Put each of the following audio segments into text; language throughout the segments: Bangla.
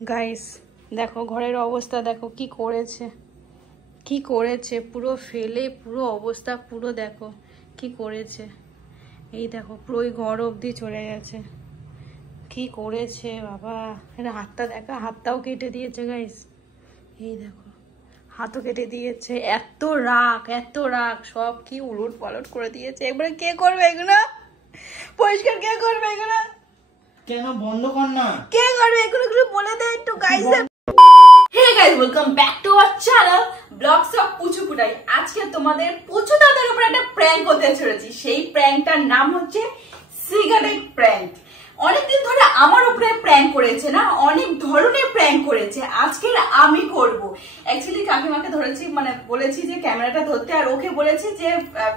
গাইস দেখো ঘরের অবস্থা দেখো কি করেছে পুরো ফেলে পুরো অবস্থা পুরো দেখো কি করেছে। এই দেখো পুরো ওই ঘর অবধি চলে গেছে। কি করেছে বাবা, এটা হাতটা দেখা, হাতটাও কেটে দিয়েছে গাইস। এই দেখো হাতও কেটে দিয়েছে। এত রাগ সব কি উলট পালট করে দিয়েছে। একবারে কে করবে এগুলো পরিষ্কার? কে করবে এগুলো? কেন বন্ধ কর না, কে করবে এগুলো? বলে দে একটু guys. Hey guys, welcome back to our channel blogs of Puchu Putai. আজকে তোমাদের পুচু দাদার উপর একটা প্র্যাঙ্ক করতে চলেছি। সেই প্র্যাঙ্কটার নাম হচ্ছে সিগারেট প্র্যাঙ্ক। অনেকদিন ধরে আমার উপরে প্র্যাঙ্ক করেছে না, অনেক ধরনের প্র্যাঙ্ক করেছে। আজকে আমি করব। অ্যাকচুয়ালি কাকিমাকে ধরেছি, মানে বলেছি যে ক্যামেরাটা ধরতে, আর ওকে বলেছি যে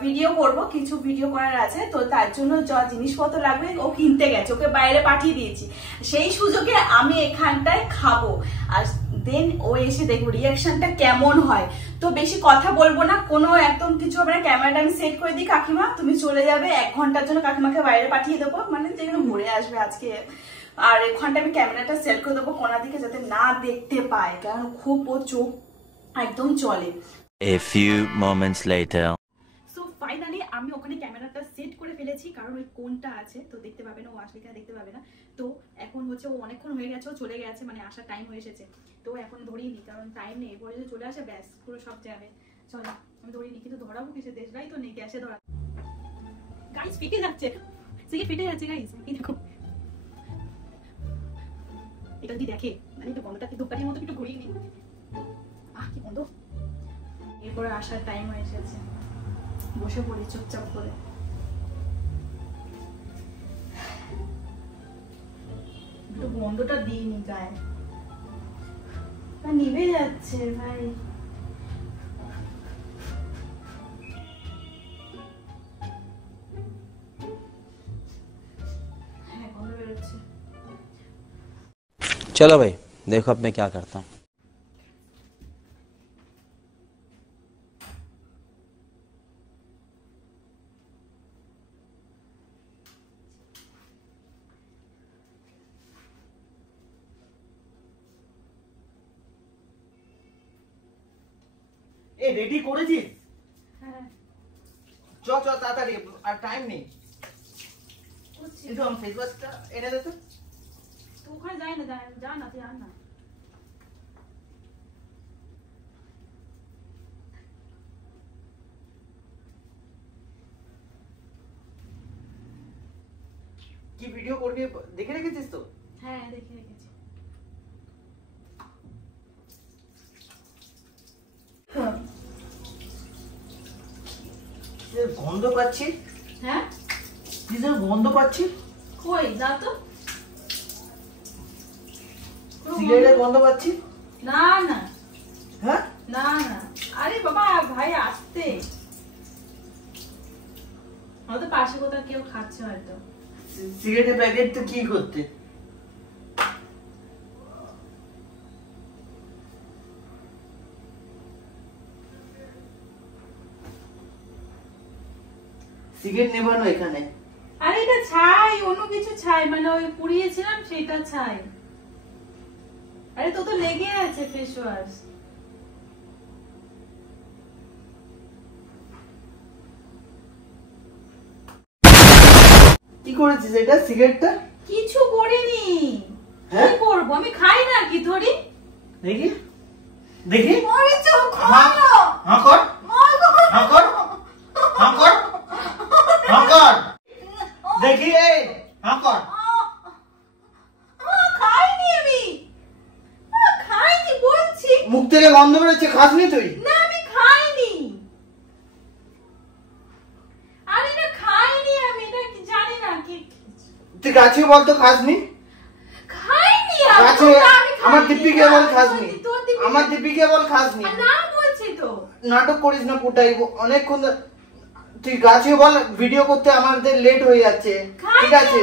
ভিডিও করব, কিছু ভিডিও করার আছে, তো তার জন্য যা জিনিসপত্র লাগবে ও কিনতে গেছে, ওকে বাইরে পাঠিয়ে দিয়েছি। সেই সুযোগে আমি এখানটায় খাবো, আর দেন ও এসে দেখবো রিয়াকশনটা কেমন হয়। তো বেশি কথা বলবো না, কোনো একদম কিছু হবে না। ক্যামেরাটা আমি সেট করে দিই, কাকিমা তুমি চলে যাবে। 1 ঘন্টার জন্য কাকিমাকে বাইরে পাঠিয়ে দেবো, মানে যেখানে ঘুরে আসবে আজকে। আর 1 ঘন্টা আমি ক্যামেরাটা সেট করে দেবো কোনার দিকে, যাতে না দেখতে পায়, কারণ খুব ও চোখ একদম চলে। A few moments later. So finally আমি ওখানে ক্যামেরাটা সেট করে ফেলেছি, কারণ ওই কোনটা আছে তো দেখতে পাবে না, ও আসলে দেখতে পাবে না। তো এখন হচ্ছে ও অনেকক্ষণ হয়ে গেছে, ও চলে গেছে, মানে আসার টাইম হয়ে এসেছে। তো এখন ধরিয়ে নি, কারণ টাইম নেই, পরে যদি চলে আসে ব্যাস পুরো সব যাবে। চলো আমি ধরিয়ে নি, কিন্তু ধরাবো কিসে, দেশলাই তো নেই, গ্যাসে ধরা। গাইস ফেটে যাচ্ছে, সিগারেট ফেটে যাচ্ছে গাইস, এই দেখো। এটা যদি দেখে, মানে একটু গন্ধটা কি দোকানের মতো, একটু ঘুরিয়ে নি। কি গন্ধ। এরপরে আসার টাইম হয়ে এসেছে, বসে পড়ি চুপচাপ করে। একটু গন্ধটা দিইনি গায়ে, নিভে যাচ্ছে ভাই। হ্যাঁ গন্ধ বেরোচ্ছে। चलो भाई देखो अब मैं क्या करता हूँ। এ রেডি করেছিস? হ্যাঁ চ তাড়াতাড়ি, আর টাইম নেই। কিন্তু আমি ফেস ওয়াশটা এনে দে তো। ওখানে যাই না, যা না, তুই আন না। কি ভিডিও করবি দেখে রেখেছিস তো? হ্যাঁ দেখে রেখেছি। গন্ধ পাচ্ছি। হ্যাঁ কিসের গন্ধ পাচ্ছি? কই যা তো, সিগারেটের গন্ধ পাচ্ছি। না না হ্যাঁ না না, আরে বাবা ভাই আসতে, হয়তো পাশে কোথাও কেউ খাচ্ছে হয়তো। সিগারেটের প্যাকেট তো কি করতে? সিগারেট নেবানো এখানে। আরে এটা ছাই, অন্য কিছু ছাই, মানে ওই পুড়িয়েছিলাম সেটা ছাই। আরে তো লেগে আছে ফেস ওয়াশ। কি করেছিস এটা? সিগারেটটা কিছু করিনি। হ্যাঁ কি করবো, আমি খাই না কি ধরি। দেখি দেখি। আরে চোখ খোলো। হ্যাঁ কর, হ্যাঁ কর, হ্যাঁ কর, হ্যাঁ কর, দেখি। এই হ্যাঁ কর। খাইনি আমি, খাইনি বলছি। মুখ থেকে গন্ধ বেরোচ্ছে, খাসনি তুই? না আমি খাইনি। আরে না খাইনি আমি, এটা কি জানি না কি। তুই গাছে বল তো খাসনি? খাইনি গাছে আমার দিব্যিকে বল খাসনি, আমার দিব্যিকে বল খাসনি। না বলছি তো। নাটক করিস না পুটাই, অনেকক্ষণ। তুই গাছে বল, ভিডিও করতে আমাদের লেট হয়ে যাচ্ছে, ঠিক আছে?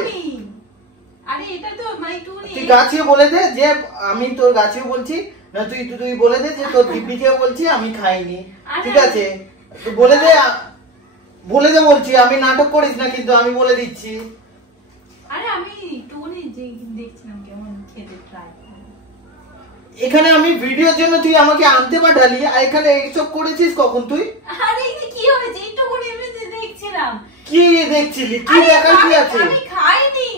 আরে এটা তো মানে একটু তুই গাছে বলে দে যে আমি তোর গাছেও বলছি না, তুই বলে দে যে তোর দিব্যিকে বলছি আমি খাইনি, ঠিক আছে? বলে দে বলছি, আমি নাটক করিস না কিন্তু, আমি বলে দিচ্ছি। আরে আমি একটু দেখছিলাম কেমন খেতে ট্রাই। এখানে আমি ভিডিওর জন্য তুই আমাকে আনতে পাঠালি, আর এখানে এইসব করেছিস কখন তুই? আরে কি হয়েছে, একটু করে এমনিতে দেখছিলাম। কি দেখছিলি? কি দেখার কি আছে? আমি খাইনি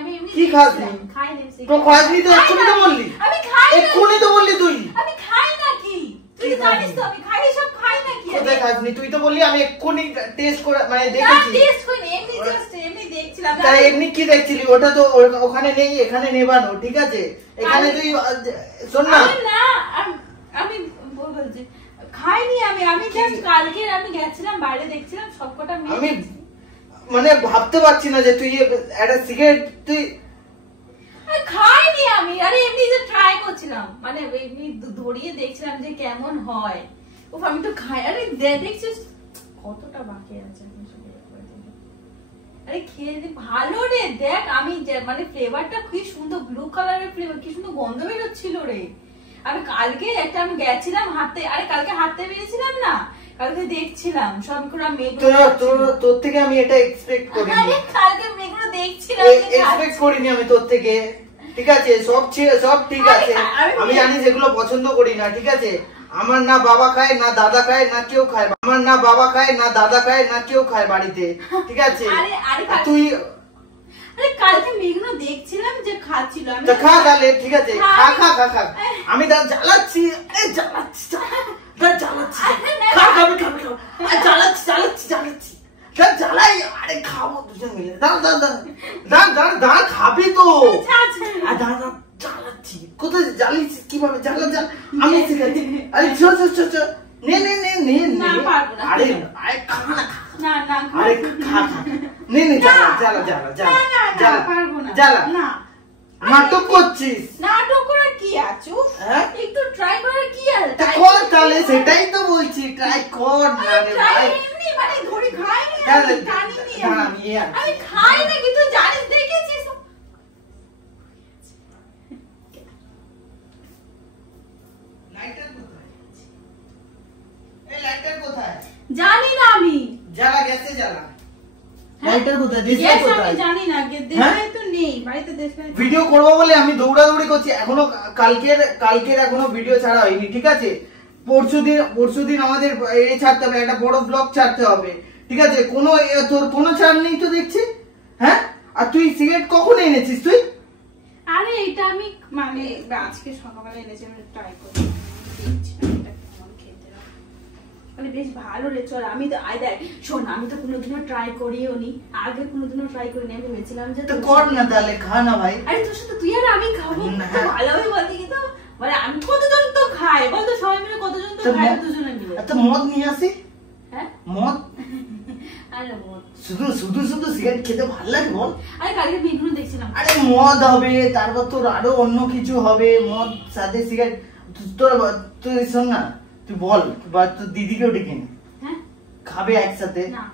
আমি এমনি কি খাসনি? খাইনি। তো খাসনি তো এক্ষুনি তো বললি। আমি খাই না। এক্ষুনি তো বললি তুই। আমি খাই নাকি? তুই জানিস তো আমি খাই, সব খাই নাকি? কোথায় খাসনি? তুই তো বললি আমি এক্ষুনি টেস্ট করে মানে না দেখেছি। টেস্ট করিনি, এমনি জাস্ট এমনি দেখছিলাম। তাই এমনি কি দেখছিলি? ওটা তো ওখানে নেই, এখানে নেবানো, ঠিক আছে? এখানে তুই শোন না। আমি বলছি খাইনি আমি জাস্ট কালকে আমি গেছিলাম বাইরে দেখছিলাম সবকটা মেয়ে। আমি মানে ভাবতে পারছি না যে তুই একটা সিগারেট তুই খাইনি আমি। আরে এমনি যে ট্রাই করছিলাম, মানে এমনি ধরিয়ে দেখছিলাম যে কেমন হয়। উফ আমি তো খাই। আরে দেখছিস কতটা বাকি আছে। আরে খেয়ে ভালো রে, দেখ আমি মানে ফ্লেভারটা কি সুন্দর, ব্লু কালারের ফ্লেভার, কি সুন্দর গন্ধ বেরোচ্ছিল রে। আমি কালকে আমি গেছিলাম হাঁটতে, আরে কালকে হাঁটতে বেরিয়েছিলাম না, কালকে দেখছিলাম সবগুলো মেয়েগুলো। তোর থেকে আমি এটা এক্সপেক্ট করিনি। আরে কালকে মেয়েগুলো দেখছিলাম, এক্সপেক্ট করিনি আমি তোর থেকে, ঠিক আছে? সব ঠিক আছে, আমি জানি যেগুলো পছন্দ করি না, ঠিক আছে? আমার না বাবা খায়, না দাদা খায়, না কেউ খায়। আমার না বাবা খায়, না দাদা খায়, না কেউ খায় বাড়িতে, ঠিক আছে? তুই আরে কালকে মেয়েগুলো দেখছিলাম যে খাচ্ছিল, আমি তো খা তাহলে, ঠিক আছে? খা আমি তার জ্বালাচ্ছি, জ্বালাচ্ছি জ্বালাই। আরে খাবো দুজন মিলে, দাঁড়া খাবি তো। জ্বালাচ্ছি কোথায়, জ্বালিস কিভাবে? জ্বালা আমি শিখাচ্ছি। আরে চল নে আরে খা না, আরে খা নে জ্বালা। নাটক করছিস? নাটক করে কি আছো? একটু ট্রাই করে কি আছে? কর তাহলে, সেটাই তো বলছি, ট্রাই কর না রে ভাই। এমনি মানে ধরে খাই না, আমি খাই না কিন্তু জানিস, দেখেছিস? লাইটার কোথায়? জানি না আমি। জ্বালা গেছে, জ্বালা। লাইটার কোথায়? দেশলাই কোথায়? আমি জানি না, দেশলাই তো নেই বাড়িতে। দেশলাই ভিডিও করব বলে আমি দৌড়াদৌড়ি করছি, এখনো কালকের এখনো ভিডিও ছাড়া হয়নি, ঠিক আছে? পরশুদিন আমাদের এই ছাড়তে হবে, একটা বড় ব্লগ ছাড়তে হবে, ঠিক আছে? তোর কোনো ছাড় নেই তো দেখছি, হ্যাঁ? আর তুই সিগারেট কখন এনেছিস তুই? আরে এটা আমি মানে আজকে সকালবেলা এনেছি, আমি ট্রাই করছি, মানে বেশ ভালো রে। চল আমি তো দেখ শোন, আমি তো কোনোদিনও ট্রাই করিও নি, আগে কোনোদিনও ট্রাই করিনি। আমি ভেবেছিলাম যে তো কর না তাহলে, খা না ভাই। আরে তোর সাথে তুই আর আমি খাবো, ভালোই বলতে কিন্তু মানে আমি কতজন তো খাই বলতো, সবাই মিলে কতজন তো খাই, দুজনে মিলে। আচ্ছা মদ নিয়ে আসি। হ্যাঁ মদ? আরে মদ শুধু সিগারেট খেতে ভালো লাগে বল? আরে কালকে মেঘগুলো দেখছিলাম। আরে মদ হবে, তারপর তোর আরো অন্য কিছু হবে, মদ সাথে সিগারেট। তুই শোন না, তুই বল বা তোর দিদিকেও ডেকে নে, হ্যাঁ খাবে একসাথে। না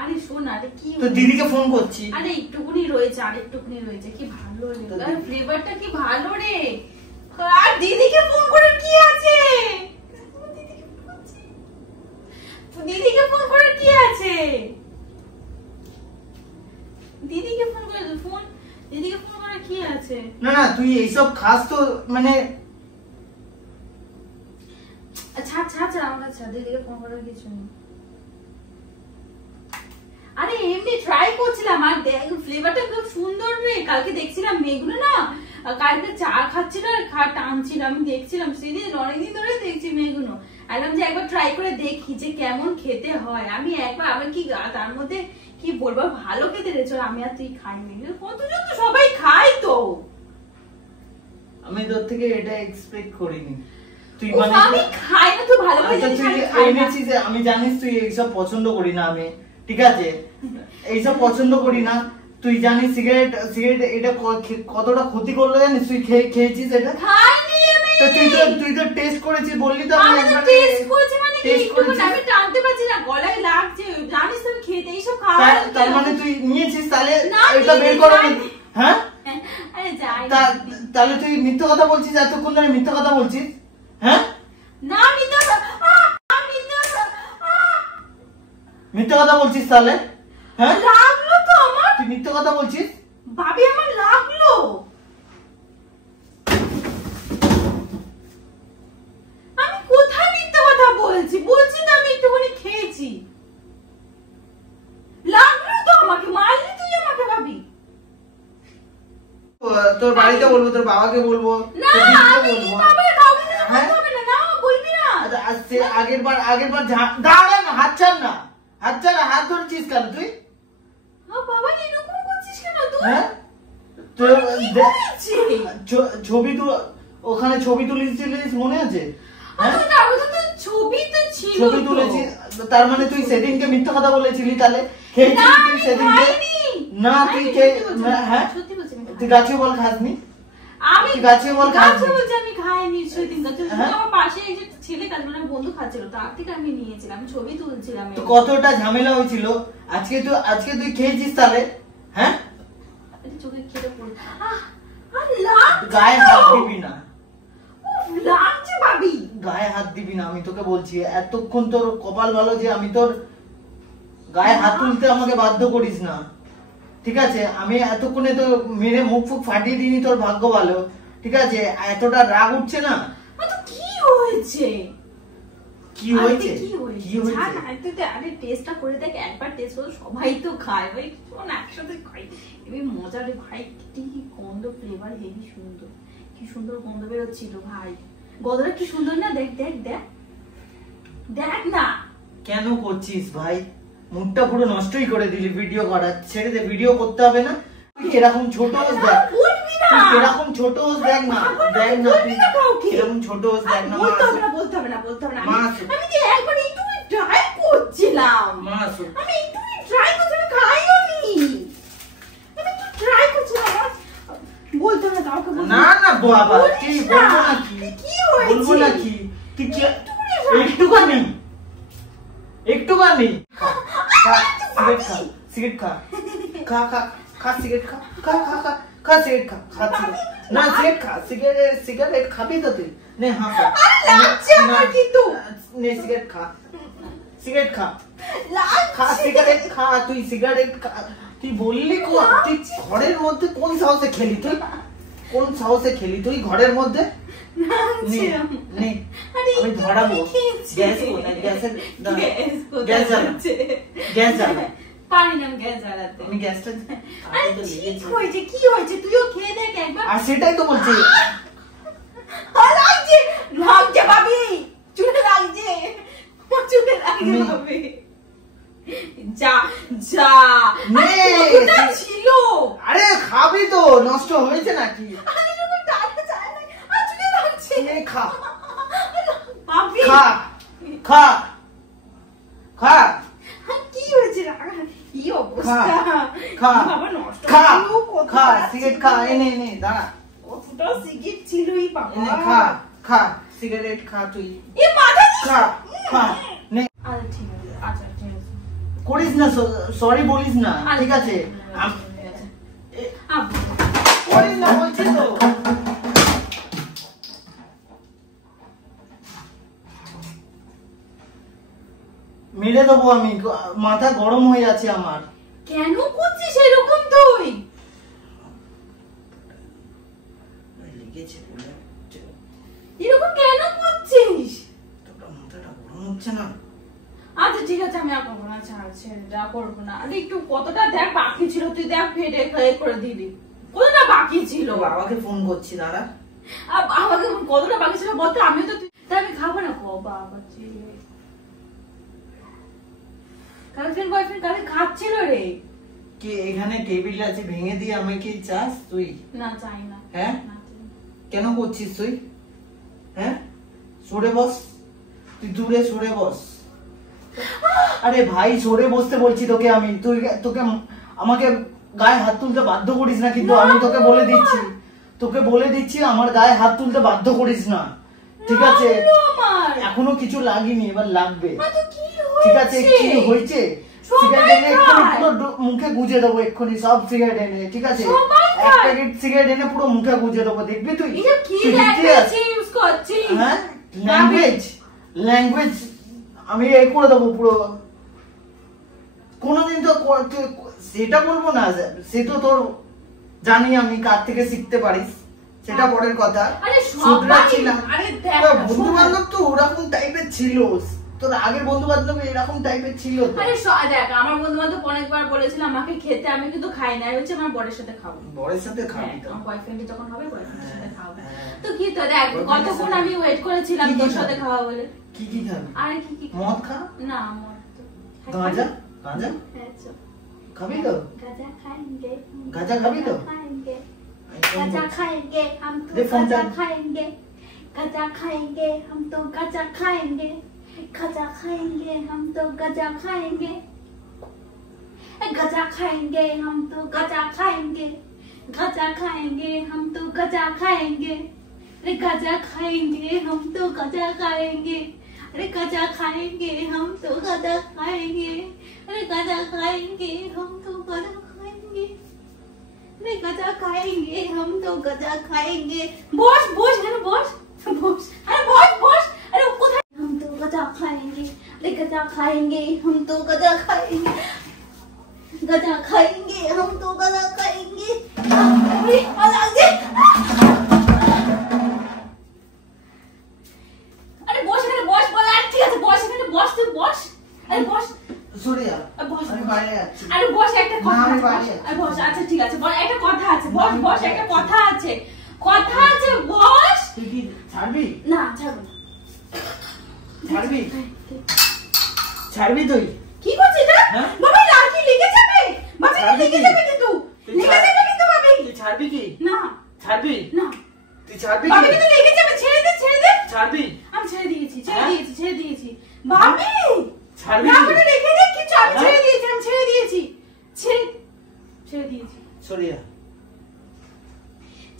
আরে শোন, আরে কি তোর দিদিকে ফোন করছি। আরে একটুকুনি রয়েছে, আর একটুকুনি রয়েছে, কি ভালো রে, আর ফ্লেভারটা কি ভালো রে। আর দিদিকে ফোন করে কি আছে? দিদিকে ফোন করে কি আছে? দিদিকে ফোন করে কি আছে? না তুই এইসব খাস তো মানে ছাড় আমার কাছে দিদিকে ফোন করার কিছু নেই। আরে এমনি ট্রাই করছিলাম, আর দেখ ফ্লেভারটা খুব সুন্দর রে। কালকে দেখছিলাম মেয়েগুলো না, কালকে চা খাচ্ছিল আর টানছিল, আমি দেখছিলাম সিরিয়াস অনেকদিন ধরে দেখছি মেয়েগুলো। একদম যে একবার ট্রাই করে দেখি যে কেমন খেতে হয়। আমি কি তার মধ্যে কি বলবো, ভালো খেতে রে। চল আমি আর তুই খাইনি, কতজন তো সবাই খাই তো। আমি তোর থেকে এটা এক্সপেক্ট করিনি। তুই মানে আমি খাই না, তুই ভালো করে জানিস আমি খাই না। আমি জানিস তুই এইসব পছন্দ করি না আমি, ঠিক আছে? এইসব পছন্দ করি না। তুই জানিস সিগারেট এটা কতটা ক্ষতি করলো জানিস? তুই খেয়েছিস এটা? খাইনি আমি। তো তুই তো টেস্ট করেছিস বললি তো। আমি টেস্ট করেছি মানে কি, আমি টানতে পারছি না, গলায় লাগছে। জানিস তো খেতে এইসব খাওয়া। তার মানে তুই নিয়েছিস, তাহলে এটা বের করো। হ্যাঁ আরে যাই, তাহলে তুই মিথ্যা কথা বলছিস, এতক্ষণ ধরে মিথ্যা কথা বলছিস। হ্যাঁ না মিথ্যা কথা বলছিস তাহলে? হ্যাঁ লাগলো তো আমার। তুই মিথ্যা কথা বলছিস ভাবি, আমার লাগলো। তোর বাড়িতে বলবো, তোর বাবাকে বলবো, না তোর দিদিকে আমি বলবো। তারপরে কাউকে না হ্যাঁ? বলতে হবে না, না বলবি না। আচ্ছা, আজকে আগের বার দাঁড়া না, হাত ছাড় না, হাত ধরছিস কেন তুই? বাবা এরকম করছিস কেন তুই? হ্যাঁ ছবি তো ওখানে ছবি তুলেছিলিস মনে আছে? ছবি তো ছিল, ছবি তুলেছি, তার মানে তুই সেদিনকে মিথ্যা কথা বলেছিলি তাহলে? খেয়েছিলি তুই সেদিনকে? না তুই হ্যাঁ সত্যি বলছি তুই গাছে বল খাসনি? আমি গাছে বল খাসনি? বলছি আমি খাইনি সেদিন। আমার পাশে এই যে ছেলে কাজ মানে বন্ধু খাচ্ছিল, তার থেকে আমি নিয়েছিলাম, আমি ছবি তুলছিলাম। তো কতটা ঝামেলা হয়েছিল, আজকে তুই খেয়েছিস তাহলে? হ্যাঁ চোখে খেতে পড়ে গায়ে হাত দিবি না, লাগছে ভাবি, গায়ে হাত দিবি না, আমি তোকে বলছি। এতক্ষণ তোর কপাল ভালো যে আমি তোর গায়ে হাত তুলতে আমাকে বাধ্য করিস না, ঠিক আছে? আমি এতক্ষণে তো মেরে মুখ ফুক ফাটিয়ে দিইনি, তোর ভাগ্য ভালো, ঠিক আছে? এতটা রাগ উঠছে না? কি হয়েছে? কি হয়েছে? আরে টেস্টটা করে দেখ একবার, টেস্ট করে সবাই তো খায় ভাই, শোন একসাথে খাই, এই মজা রে ভাই। কি গন্ধ, ফ্লেভার হেভি সুন্দর, কি সুন্দর গন্ধ বেরোচ্ছিল ভাই, গন্ধটা কি সুন্দর না? দেখ দেখ দেখ দেখ না। কেন করছিস ভাই? মুডটা পুরো নষ্টই করে দিলি ভিডিও করার। ছেড়ে দে, ভিডিও করতে হবে না। তুই এরকম ছোট হোস দেখ, তুই এরকম ছোট হোস দেখ না, দেখ না তুই এরকম ছোট হোস দেখ না। বলতে হবে না, বলতে হবে না, বলতে হবে না। আমি যে একবার একটু ট্রাই করছিলাম, আমি একটু ট্রাই করছিলাম, খাইও নি, আমি একটু ট্রাই করছিলাম। বলতে হবে না কাউকে, না না বাবা কি বলবো নাকি? কি হয়েছে বলবো নাকি? তুই কি একটুখানি সিগারেট খা, খা খা খা সিগারেট খা, খা খা খা খা সিগারেট খা, খা না সিগারেট খা, সিগারেট খাবি তো তুই? নে হ্যাঁ খা, লাগছে আমার কিন্তু। নে সিগারেট খা, সিগারেট খা, খা লাগছে। সিগারেট খা, তুই সিগারেট খা। তুই বললি তুই ঘরের মধ্যে কোন সাহসে খেলি তুই? কোন সাহসে খেলি তুই ঘরের মধ্যে? নে আমি ধরাবো। গ্যাস কোথায়? গ্যাস জ্বালা। পারি না গ্যাস জ্বালাতে। আমি গ্যাসটা আরে ঠিক হয়েছে, কি হয়েছে তুইও খেয়ে দেখ একবার। আর সেটাই তো বলছি। লাগছে, লাগছে ভাবি, চুলে লাগছে, চুলে লাগছে ভাবি। যা যা নে ছিল। আরে খাবি তো, নষ্ট হয়েছে নাকি? আরে যখন টাকা চায় না, আর চুলে লাগছে। নে খা, ভাবি খা খা খা কি হয়েছে? কি অবস্থা, খা বাবা নষ্ট খা হলো, খা সিগারেট খা, এনে দাঁড়া, কতটা সিগারেট ছিল এই বাবা। এনে খা খা সিগারেট খা, তুই এ মাথা খা খা নে। আচ্ছা ঠিক আছে, আচ্ছা ঠিক আছে, করিস না, সরি বলিস না, ঠিক আছে? করিস না বলছি তো। মেরে দেবো আমি, মাথা গরম হয়ে যাচ্ছে আমার। কেন করছিস এরকম তুই? এরকম কেন করছিস? মাথাটা গরম হচ্ছে না? আচ্ছা ঠিক আছে, আমি আর করবো না, ছাড় ছেড়ে যা, করবো না। আরে একটু কতটা দেখ বাকি ছিল, তুই দেখ ফেটে ফেটে করে দিবি, কতটা বাকি ছিল। বাবাকে ফোন করছি, দাঁড়া। আমাকে কতটা বাকি ছিল বলতে, আমিও তো তাই আমি খাবো না। বাবা গার্লফ্রেন্ড বয়ফ্রেন্ড কাকে খাচ্ছিল রে? কি এখানে টেবিল আছে, ভেঙে দিয়ে আমি কি চাস তুই? না চাই না। হ্যাঁ কেন করছিস তুই? হ্যাঁ সরে বস, তুই দূরে সরে বস। আরে ভাই সরে বসতে বলছি তোকে আমি, তোকে আমাকে গায়ে হাত তুলতে বাধ্য করিস না, কিন্তু আমি তোকে বলে দিচ্ছি আমার গায়ে হাত তুলতে বাধ্য করিস না, ঠিক আছে? এখনো কিছু লাগেনি, এবার লাগবে, ঠিক আছে? কি হয়েছে? সিগারেট এনে এক্ষুনি পুরো মুখে গুজে দেবো, এক্ষুনি সব সিগারেট এনে, ঠিক আছে? এক প্যাকেট সিগারেট এনে পুরো মুখে গুজে দেবো, দেখবি তুই? হ্যাঁ ল্যাঙ্গুয়েজ আমি এ করে দেবো পুরো। কোনোদিন তো সেটা বলবো না, সে তো তোর জানি আমি কার থেকে শিখতে পারিস, সেটা পরের কথা। বন্ধু বান্ধব তো ওরকম টাইপের ছিল, তোর আগের বন্ধু বান্ধব এরকম টাইপের ছিল তো? আরে দেখ, আমার বন্ধু বান্ধব অনেকবার বলেছিল আমাকে খেতে, আমি কিন্তু খাই না, হচ্ছে আমার বরের সাথে খাবো। বরের সাথে খাবি তো? আমার বয়ফ্রেন্ড যখন হবে বয়ফ্রেন্ডের সাথে খাবো। তো কি তো দেখ, কতক্ষণ আমি ওয়েট করেছিলাম তোর সাথে খাওয়া বলে। কি কি খাবি? আরে কি কি মদ খা? না, মদ তো গাঁজা? গাঁজা হ্যাঁ, চল। খাবি তো? गाजा खाएंगे, गाजा खाबी तो? खाएंगे, गाजा खाएंगे, हम तो दे फोन गाजा चार्ज। खाएंगे, गाजा खाएंगे, हम तो गाजा खाएंगे, गाजा खाएंगे, हम तो गाजा खाएंगे, गाजा खाएंगे, हम तो गाजा खाएंगे, गाजा खाएंगे, हम तो गाजा खाएंगे, अरे गाजा खाएंगे, हम तो गाजा खाएंगे, अरे गाजा खाएंगे, हम तो गाजा खाएंगे, अरे गाजा खाएंगे, हम तो गाजा खाएंगे, अरे गाजा खाएंगे, हम तो गाजा खाएंगे। बॉस बॉस है ना, बॉस बॉस, अरे बॉस बॉस, अरे कोথায়? हम तो गाजा खाएंगे, अरे गाजा खाएंगे, हम तो गाजा खाएंगे, गाजा खाएंगे, हम तो गाजा खाएंगे। अरे अलग से, अरे बॉस এখানে বস বল। আর ঠিক আছে বস এখানে বস, তুই বস। আরে বস সরে যা। বস, আমি বাইরে যাচ্ছি। আরে বস, একটা কথা না, আমি আছে, বাইরে বস। যাচ্ছি। আরে বস, আচ্ছা ঠিক আছে বল, একটা কথা আছে, বস বস, একটা কথা আছে, কথা আছে, বস। তুই কি ছাড়বি? না ছাড়বো না। ছাড়বি? ছাড়বি তুই? কি করছিস এটা? হ্যাঁ? বাবা লাকি লেগে যাবে, বাবা ছাড়বি লেগে কি? যাবে কিন্তু, তুই লেগে ছাড়। যাবে কিন্তু বাবা। তুই ছাড়বি কি? না ছাড়বি? না তুই ছাড়বি বাবা কি? কিন্তু লেগে যাবে, ছেড়ে দে ছেড়ে দে। ছাড়বি? আমি ছেড়ে দিয়েছি, ছেড়ে হ্যাঁ? দিয়েছি, ছেড়ে দিয়েছি বাবি। ছাড়বি না কি? করে রেখে দে, কিছু আমি হ্যাঁ? ছেড়ে দিয়েছি, আমি ছেড়ে দিয়েছি, ছেড়ে ছেড়ে দিয়েছি, সরে যা।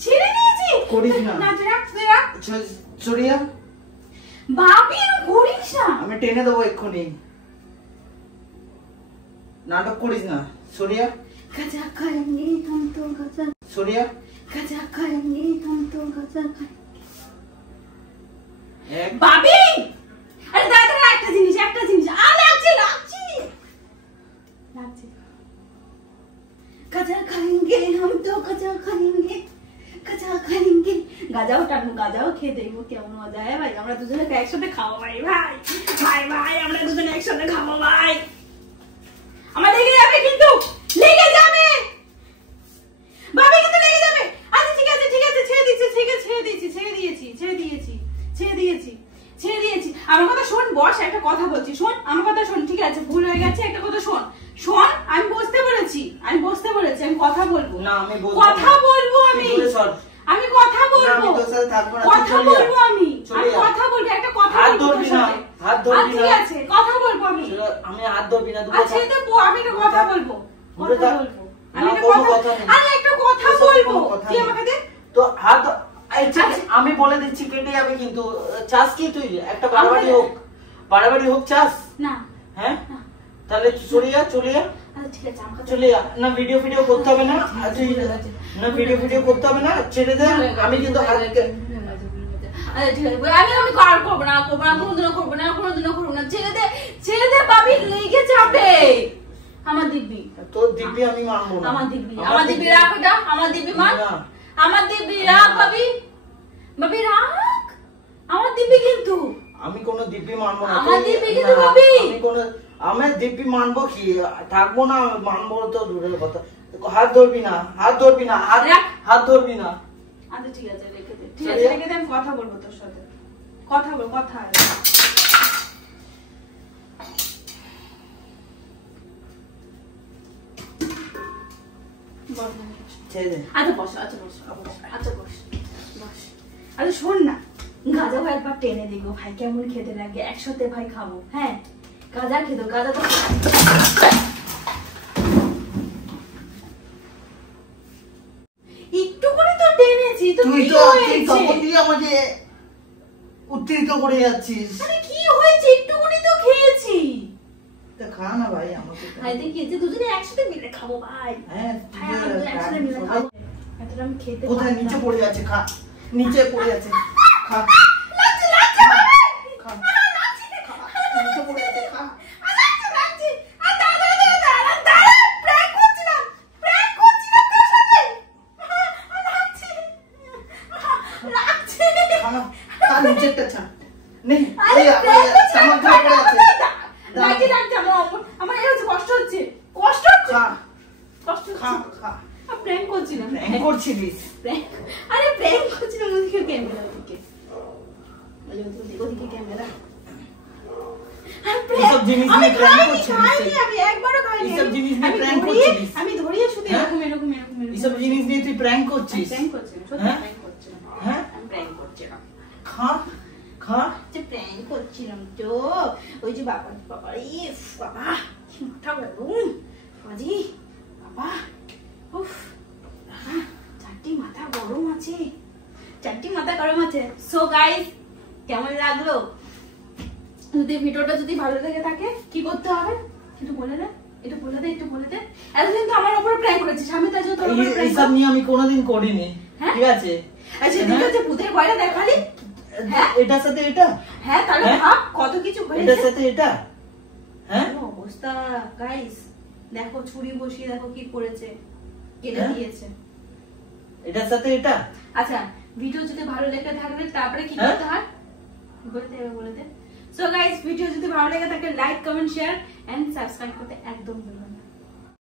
ছেড়ে দিয়েছি। করিস না। না তুই রাখ, তুই রাখ সরে যা। বাবি, এরকম করিস না। আমি টেনে দেবো এক্ষুনি। নাটক করিস না। সরিয়া गाजा खाएंगे हम तो गाजा, সরিয়া। गाजा खाएंगे हम तो गाजा खाएंगे। এক বাবি আরে দাদা একটা জিনিস, একটা জিনিস লাগছে লাগছে লাগছে। गाजा खाएंगे हम तो गाजा खाएंगे, गाजा खाएंगे। গাজাও টানবো, গাজাও খেয়ে দেখবো কেমন মজা হয় ভাই। আমরা দুজনে একসাথে খাবো ভাই, ভাই ভাই ভাই, আমরা দুজনে একসাথে খাবো ভাই। আমার লেগে যাবে কিন্তু, লেগে যাবে বাবি, কিন্তু লেগে যাবে। আচ্ছা ঠিক আছে ঠিক আছে, ছেড়ে দিয়েছি, ঠিক আছে ছেড়ে দিয়েছি, ছেড়ে দিয়েছি, ছেড়ে দিয়েছি, ছেড়ে দিয়েছি, ছেড়ে দিয়েছি। আমার কথা শোন বস, একটা কথা বলছি শোন, আমার কথা শোন, ঠিক আছে ভুল হয়ে গেছে, একটা কথা শোন শোন। আমি বুঝতে পেরেছি, আমি বুঝতে পেরেছি, আমি কথা বলবো না, আমি বলবো কথা না। বলবো, আমি তুই দূরে সর। আমি কথা না, বলবো, আমি তোর সাথে থাকবো না, তুই কথা চলে যা। বলবো, আমি চলে আমি যা। কথা বলবো, একটা কথা হাত বলবো তোর ধরবি না, সাথে। হাত ধরবি ঠিক না। আছে কথা বলবো আমি, আমি হাত ধরবি না। আচ্ছা এটা আমি একটা কথা বলবো, দূরে কথা থাক। বলবো, না, আমি একটা কোনো কথা, কথা নেই। আরে একটা কথা তোর সাথে বলবো, কোনো কথা তুই নেই। আমাকে দে। তো হাত এই ঠিক আচ্ছা। আমি বলে দিচ্ছি, কেটে যাবে কিন্তু। চাস কি তুই? একটা বাড়াবাড়ি হোক, বাড়াবাড়ি হোক চাস? না হ্যাঁ না। তাহলে চলে যা, চলে যা, আচ্ছা ঠিক আছে আমাকে চলে যা। না ভিডিও ফিডিও করতে হবে না। তুই না ভিডিও ফিডিও করতে হবে না, ছেড়ে দে। আমি কিন্তু হাত আচ্ছা ঠিক আছে আমি আমি আর করবো না, করবো না, কোনোদিনও করবো না, কোনোদিনও করবো না। ছেড়ে দে বাবি, লেগে যাবে। আমার দিব্যি, তোর দিব্যি আমি মানবো না। আমার দিব্যি, আমার দিব্যি রাখ এটা, আমার দিব্যি মান, না। আমার দিব্যি রাখ বাবি, বাবি রাখ আমার দিব্যি কিন্তু। আমি কোনো দিব্যি মানবো না। আমার তুই- দিব্যি কিন্তু না, ভাবি। আমি কোনো আমার দিব্যি মানবো কি? থাকবো না, মানবো তো দূরের কথা। হাত ধরবি না, হাত ধরবি না, হাত রাখ। হাত ধরবি না। আচ্ছা ঠিক আছে রেখে দে, ঠিক চলে আছে যা। রেখে দে, আমি কথা বলবো তোর সাথে, কথা বল, কথা আছে। বল না। ছেড়ে দে। আচ্ছা বস, আচ্ছা বস, আচ্ছা বস বস। আরে শোন না, গাজা ভাই একবার টেনে দেখবো ভাই কেমন খেতে লাগে, একসাথে ভাই খাবো। হ্যাঁ গাজা খেতো, গাজা তো একটু করে তো টেনেছি, তো তুই কি তো তুই হয়েছে? তখন দিয়ে আমাকে উত্তেজিত করে যাচ্ছিস। আরে কি হয়েছে, একটু করে তো খেয়েছি। তা খা না ভাই আমাকে। ভাই দেখি যে দুজনে একসাথে মিলে খাবো ভাই। হ্যাঁ ভাই আমরা দুজনে একসাথে মিলে খাবো। এতটা আমি খেতে কোথায়? পারি না। নিচে পড়ে আছে, খা। নিচে পড়ে আছে, খা। লাগছে লাগছে ভাই, খা। লাগছে খা। নিচে পড়ে আছে, খা। লাগছে লাগছে। আর দাঁড়া দাঁড়া দাঁড়া, প্র্যাঙ্ক করছিলাম তোর সাথে। লাগছে লাগছে। খা না। খা, নিচেরটা ছাড়। নেই আরে এই prank করছি, চামচ ধরে পড়ে আছে লাগছে লাগছে আমার এই হচ্ছে কষ্ট হচ্ছে খা কষ্ট খা হচ্ছে খা প্র্যাঙ্ক করছিলাম প্র্যাঙ্ক করছিলিস prank, আরে প্র্যাঙ্ক করছিলাম ওদিকে ক্যামেরা ওদিকে ওদিকে ক্যামেরা এইসব জিনিস নিয়ে prank করছিলিস আমি একবারও খাইনি এইসব জিনিস নিয়ে আমি prank ধরিয়ে- করছিলিস? আমি ধরিয়ে শুধু হ্যাঁ? এরকম এইসব জিনিস নিয়ে তুই প্র্যাঙ্ক করছিস প্র্যাঙ্ক করছিলাম সত্যি হ্যাঁ? প্র্যাঙ্ক করছিলাম হ্যাঁ আমি প্র্যাঙ্ক করছিলাম খা খা যে প্র্যাঙ্ক করছিলাম তো ওই যে বাবা বাবা ইফ বাবা কি মাথা গরম বাজি বাবা উফ চারটি মাথা গরম আছে সো গাইস কেমন লাগলো যদি ভিডিওটা যদি ভালো লেগে থাকে কি করতে হবে একটু বলে দে এতদিন তো আমার উপর প্র্যাঙ্ক করেছিস আমি তাই তোর উপর প্র্যাঙ্ক এইসব নিয়ে আমি কোনোদিন করিনি হ্যাঁ? ঠিক আছে আচ্ছা ঠিক আছে ভূতের ভয়টা দেখালি হ্যাঁ? এটার সাথে এটা হ্যাঁ তাহলে হ্যাঁ? ভাব কত কিছু এটার হয়েছে সাথে এটা হ্যাঁ কি অবস্থা গাইস দেখো ছুরি বসিয়ে দেখো কি করেছে কেটে হ্যাঁ? দিয়েছে এটার সাথে এটা আচ্ছা ভিডিও যদি ভালো লেগে থাকলে তারপরে কি হ্যাঁ? করতে হয় বলে দে সো গাইস ভিডিও যদি ভালো লেগে থাকে like comment share and subscribe করতে একদম ভুলবেন না